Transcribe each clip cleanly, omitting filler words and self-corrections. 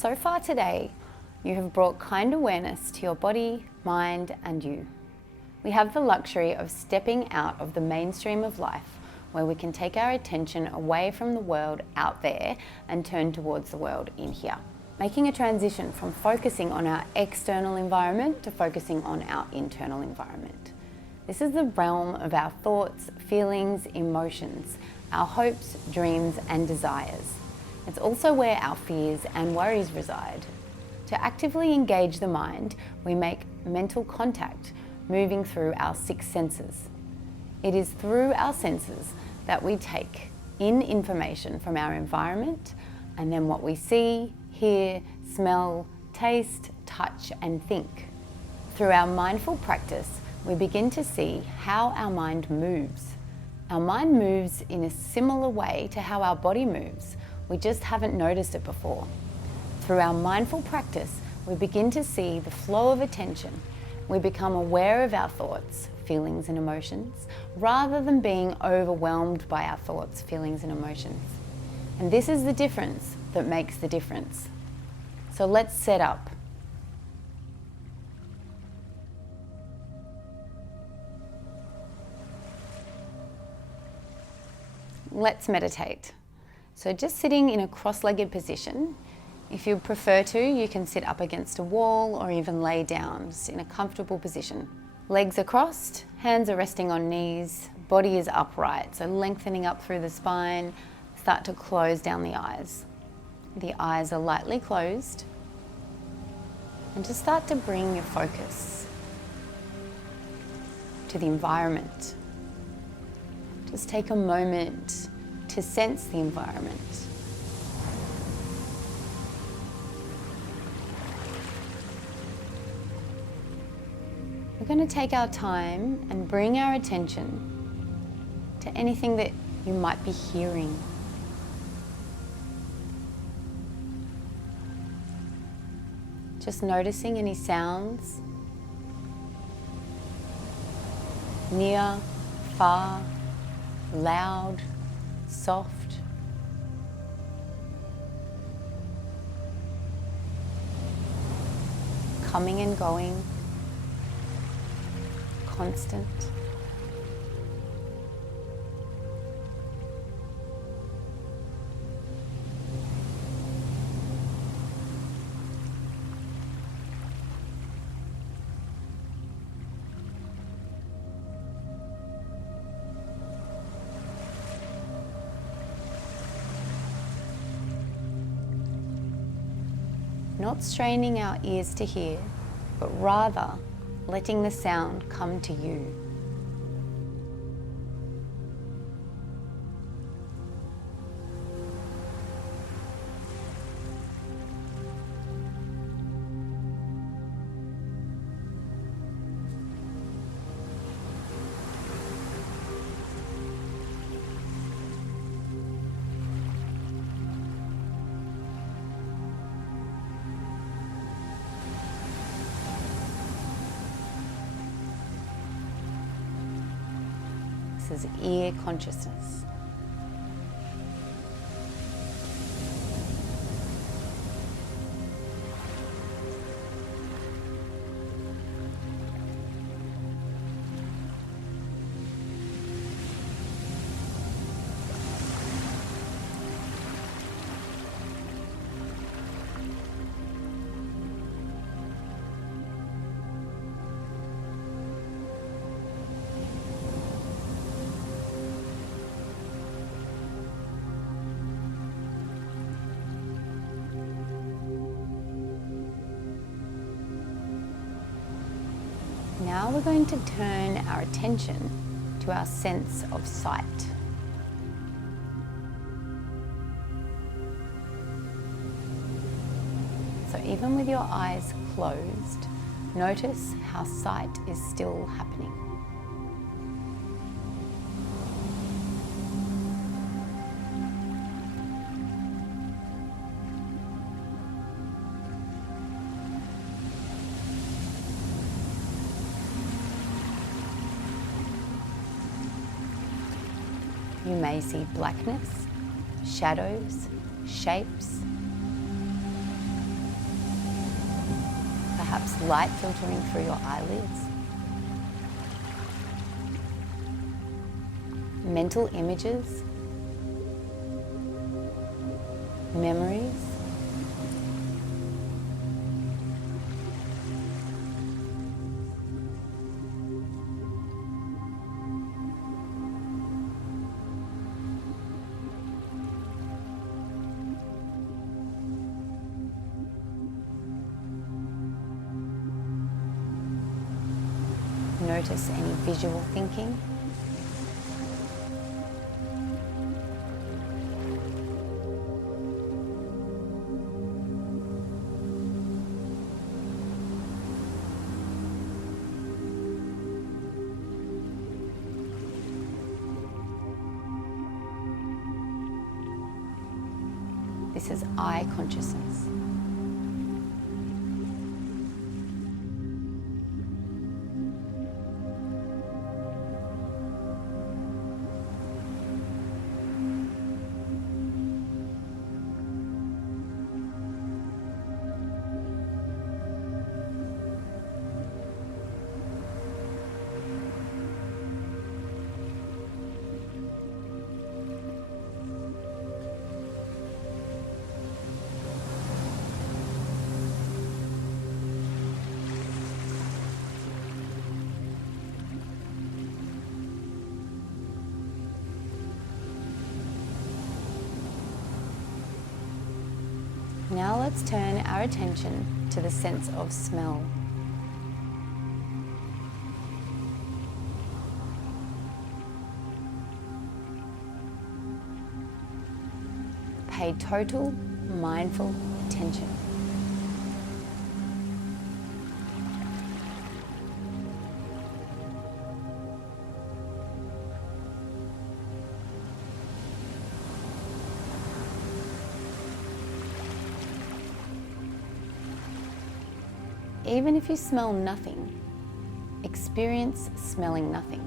So far today, you have brought kind awareness to your body, mind, and you. We have the luxury of stepping out of the mainstream of life, where we can take our attention away from the world out there and turn towards the world in here. Making a transition from focusing on our external environment to focusing on our internal environment. This is the realm of our thoughts, feelings, emotions, our hopes, dreams, and desires. It's also where our fears and worries reside. To actively engage the mind, we make mental contact, moving through our 6 senses. It is through our senses that we take in information from our environment, and then what we see, hear, smell, taste, touch, and think. Through our mindful practice, we begin to see how our mind moves. Our mind moves in a similar way to how our body moves. We just haven't noticed it before. Through our mindful practice, we begin to see the flow of attention. We become aware of our thoughts, feelings, and emotions, rather than being overwhelmed by our thoughts, feelings, and emotions. And this is the difference that makes the difference. So let's set up. Let's meditate. So just sitting in a cross-legged position. If you prefer to, you can sit up against a wall or even lay down, just in a comfortable position. Legs are crossed, hands are resting on knees, body is upright, so lengthening up through the spine. Start to close down the eyes. The eyes are lightly closed. And just start to bring your focus to the environment. Just take a moment to sense the environment. We're going to take our time and bring our attention to anything that you might be hearing. Just noticing any sounds, near, far, loud, soft. Coming and going, constant. Not straining our ears to hear, but rather letting the sound come to you. This is ear consciousness. Now we're going to turn our attention to our sense of sight. So even with your eyes closed, notice how sight is still happening. You may see blackness, shadows, shapes. perhaps light filtering through your eyelids. Mental images, memories, notice any visual thinking. This is eye consciousness. Now let's turn our attention to the sense of smell. Pay total mindful attention. Even if you smell nothing, experience smelling nothing.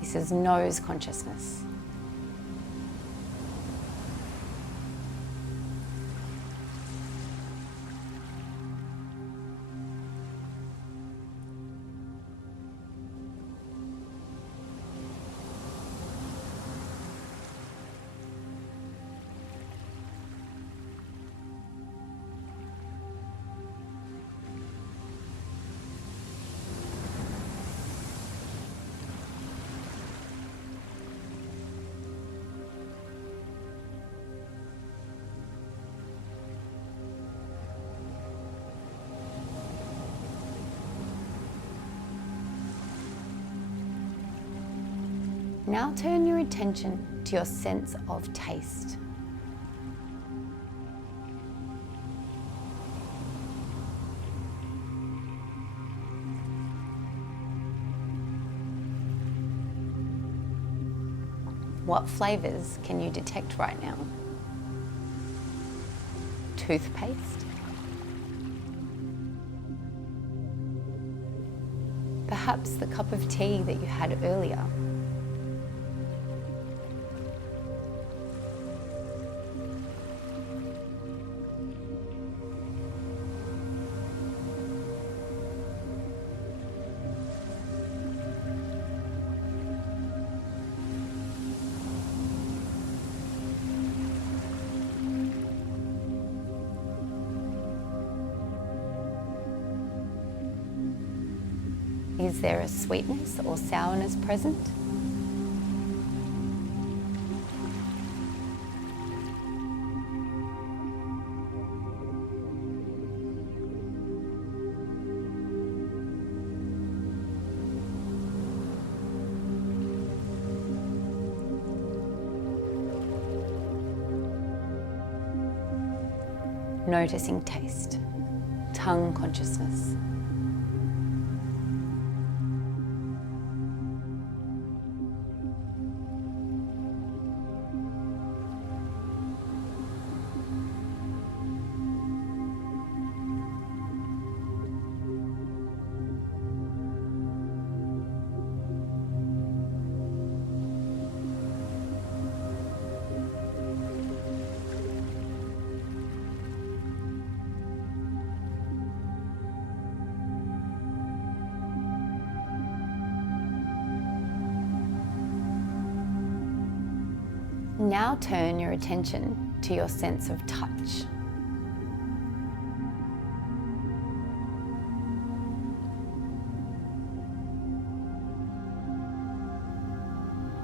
This is nose consciousness. Now turn your attention to your sense of taste. What flavors can you detect right now? Toothpaste? Perhaps the cup of tea that you had earlier. Is there a sweetness or sourness present? noticing taste, tongue consciousness. Now turn your attention to your sense of touch.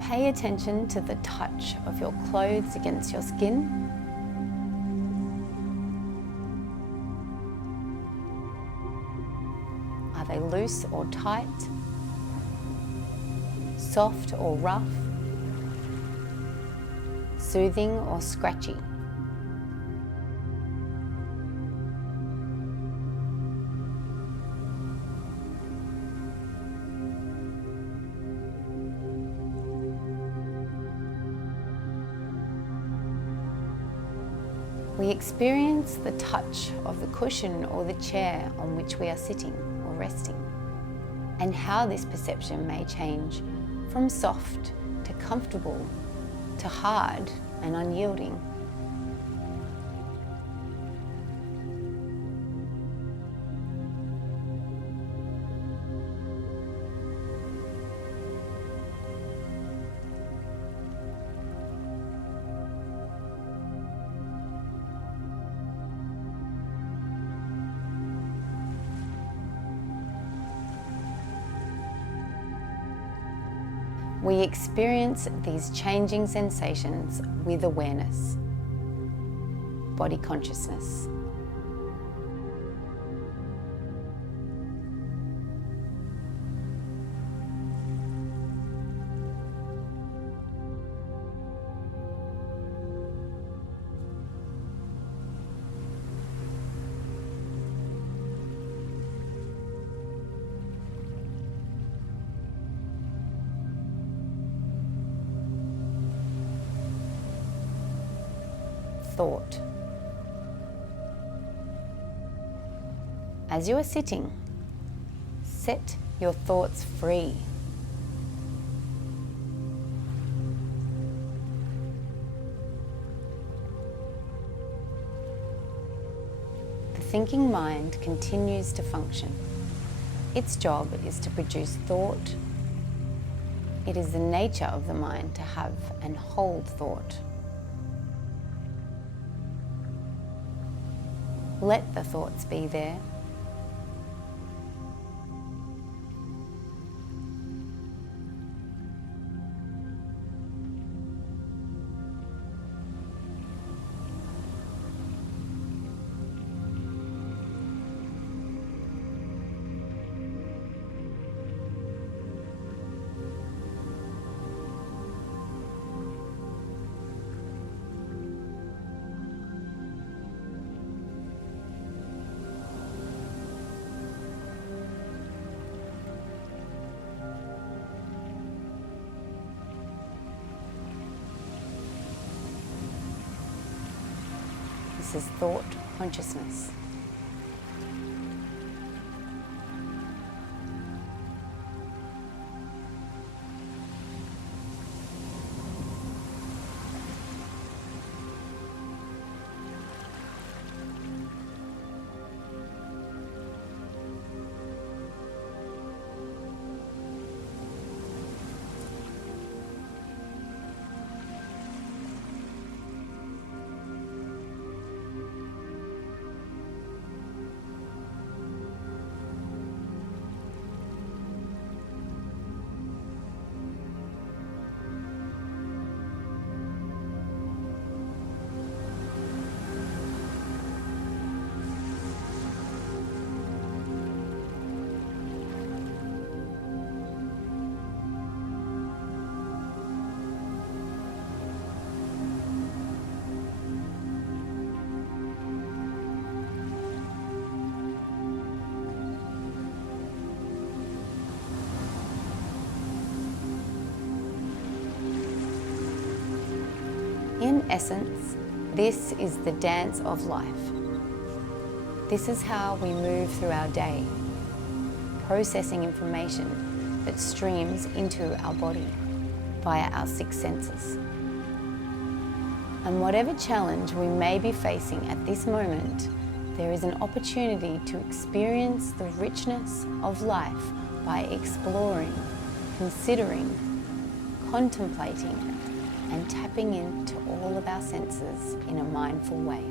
Pay attention to the touch of your clothes against your skin. Are they loose or tight? Soft or rough? Soothing or scratchy? We experience the touch of the cushion or the chair on which we are sitting or resting, and how this perception may change from soft to comfortable to hard and unyielding. We experience these changing sensations with awareness, body consciousness. Thought. As you are sitting, set your thoughts free. The thinking mind continues to function. Its job is to produce thought. It is the nature of the mind to have and hold thought. Let the thoughts be there. This is thought consciousness. essence, this is the dance of life. This is how we move through our day, processing information that streams into our body via our six senses. And whatever challenge we may be facing at this moment, there is an opportunity to experience the richness of life by exploring, considering, contemplating, and tapping into all of our senses in a mindful way.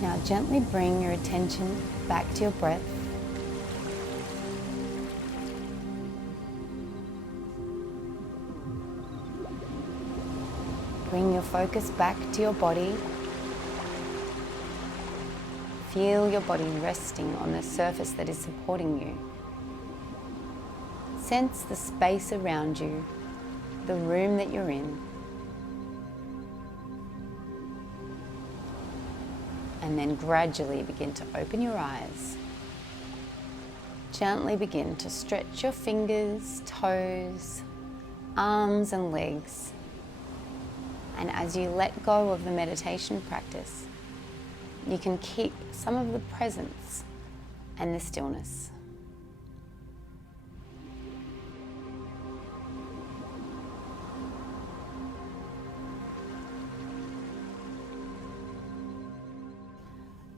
Now gently bring your attention back to your breath. Bring your focus back to your body. Feel your body resting on the surface that is supporting you. Sense the space around you, the room that you're in. And then gradually begin to open your eyes. Gently begin to stretch your fingers, toes, arms and legs. And as you let go of the meditation practice, you can keep some of the presence and the stillness.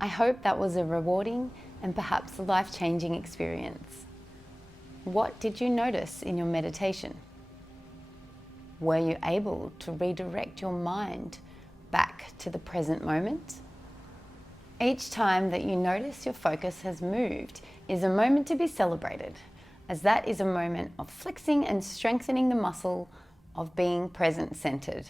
I hope that was a rewarding and perhaps life-changing experience. What did you notice in your meditation? Were you able to redirect your mind back to the present moment? Each time that you notice your focus has moved is a moment to be celebrated, as that is a moment of flexing and strengthening the muscle of being present-centered.